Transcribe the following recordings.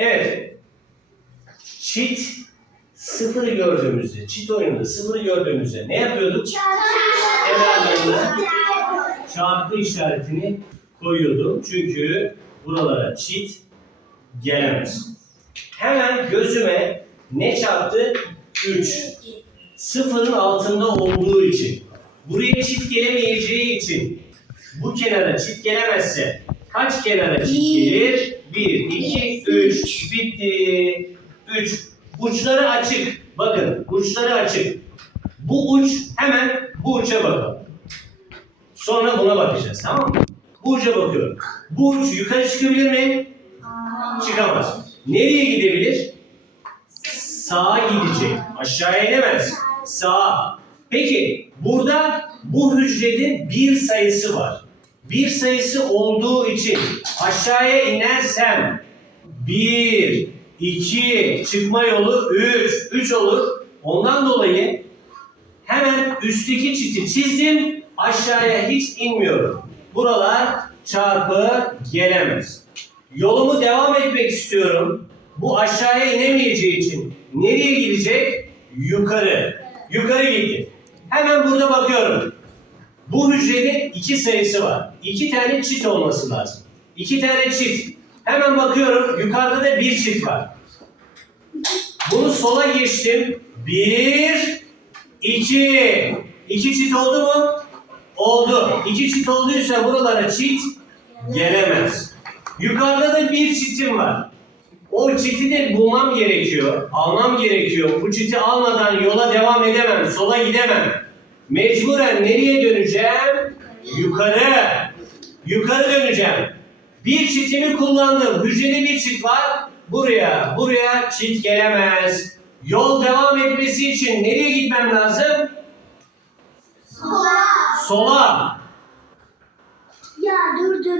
Evet. Çit sıfırı gördüğümüzde, çit oyununda sıfırı gördüğümüzde ne yapıyorduk? Kenarlarına çarpı işaretini koyuyordum. Çünkü buralara çit gelemez. Hemen gözüme ne çarptı? 3. Sıfırın altında olduğu için. Buraya çit gelemeyeceği için bu kenara çit gelemezse kaç kenara çit gelir? 1, 2, 3. Bitti. 3. Uçları açık. Bakın uçları açık. Bu uç hemen bu uça bakalım. Sonra buna bakacağız tamam mı? Bu uca bakıyorum. Bu uç yukarı çıkabilir mi? Çıkamaz. Nereye gidebilir? Sağa gidecek. Aşağıya inemez. Sağa. Peki burada bu hücrede bir sayısı var. Bir sayısı olduğu için aşağıya inersem bir, iki, çıkma yolu üç, üç olur. Ondan dolayı hemen üstteki çiti çizdim. Aşağıya hiç inmiyorum. Buralar çarpı gelemez. Yolumu devam etmek istiyorum. Bu aşağıya inemeyeceği için nereye gidecek? Yukarı. Yukarı gitti. Hemen burada bakıyorum. Bu hücrede iki sayısı var. İki tane çit olması lazım. İki tane çit. Hemen bakıyorum. Yukarıda da bir çit var. Bunu sola geçtim. Bir, iki. İki çit oldu mu? Oldu. İki çit olduysa buralara çit gelemez. Yukarıda da bir çitim var. O çiti de bulmam gerekiyor. Almam gerekiyor. Bu çiti almadan yola devam edemem. Sola gidemem. Mecburen nereye döneceğim? Yukarı. Yukarı döneceğim. Bir çitimi kullandım. Hücrede bir çit var. Buraya, buraya çit gelemez. Yol devam etmesi için nereye gitmem lazım? Sola. Ya dur dur.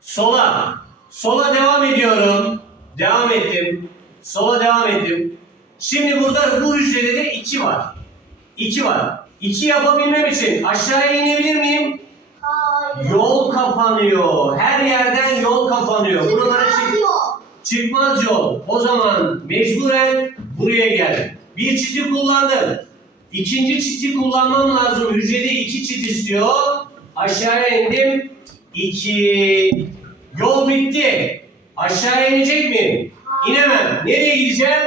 Sola. Sola devam ediyorum. Devam ettim. Sola devam ettim. Şimdi burada bu hücrede de 2 var. 2 var. 2 yapabilmem için aşağıya inebilir miyim? Hayır. Yol kapanıyor. Her yerden yol kapanıyor. Buralara çık çıkmaz yol. O zaman mecburen buraya geldim. Bir çiti kullandım. İkinci çiti kullanmam lazım. Hücrede iki çit istiyor. Aşağıya indim. İki. Yol bitti. Aşağıya inecek miyim? İnemem. Nereye gideceğim?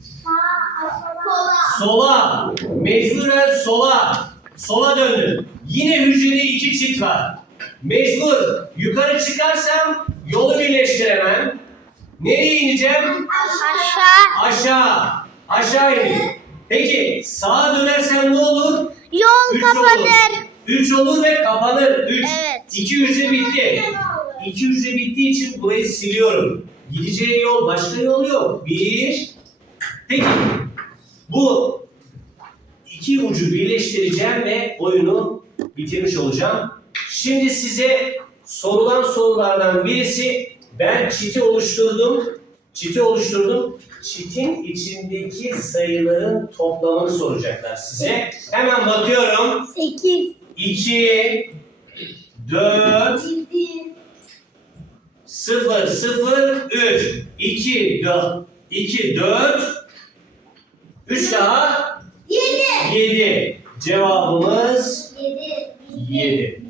Sağ, sola. Sola. Mecburen sola. Sola döndüm. Yine hücrede iki çit var. Mecbur. Yukarı çıkarsam yolu birleştiremem. Nereye ineceğim? Aşağı. Aşağı. Aşağı ineyim. Peki sağa dönersem ne olur? Yol Üç kapanır. olur. Üç olur ve kapanır. Üç. Evet. İki hücre bitti. İki hücre bittiği için burayı siliyorum. Gideceği yol başka yol yok. Bir. Peki. Bu iki ucu birleştireceğim ve oyunu bitirmiş olacağım. Şimdi size sorulan sorulardan birisi ben çiti oluşturdum. Çiti oluşturdum. Çitin içindeki sayıların toplamını soracaklar size. Hemen bakıyorum. Sekiz. 2 4 Ciddi. 0 0 3 2 4 2 4 3 daha Yedi. 7 cevabımız Yedi. 7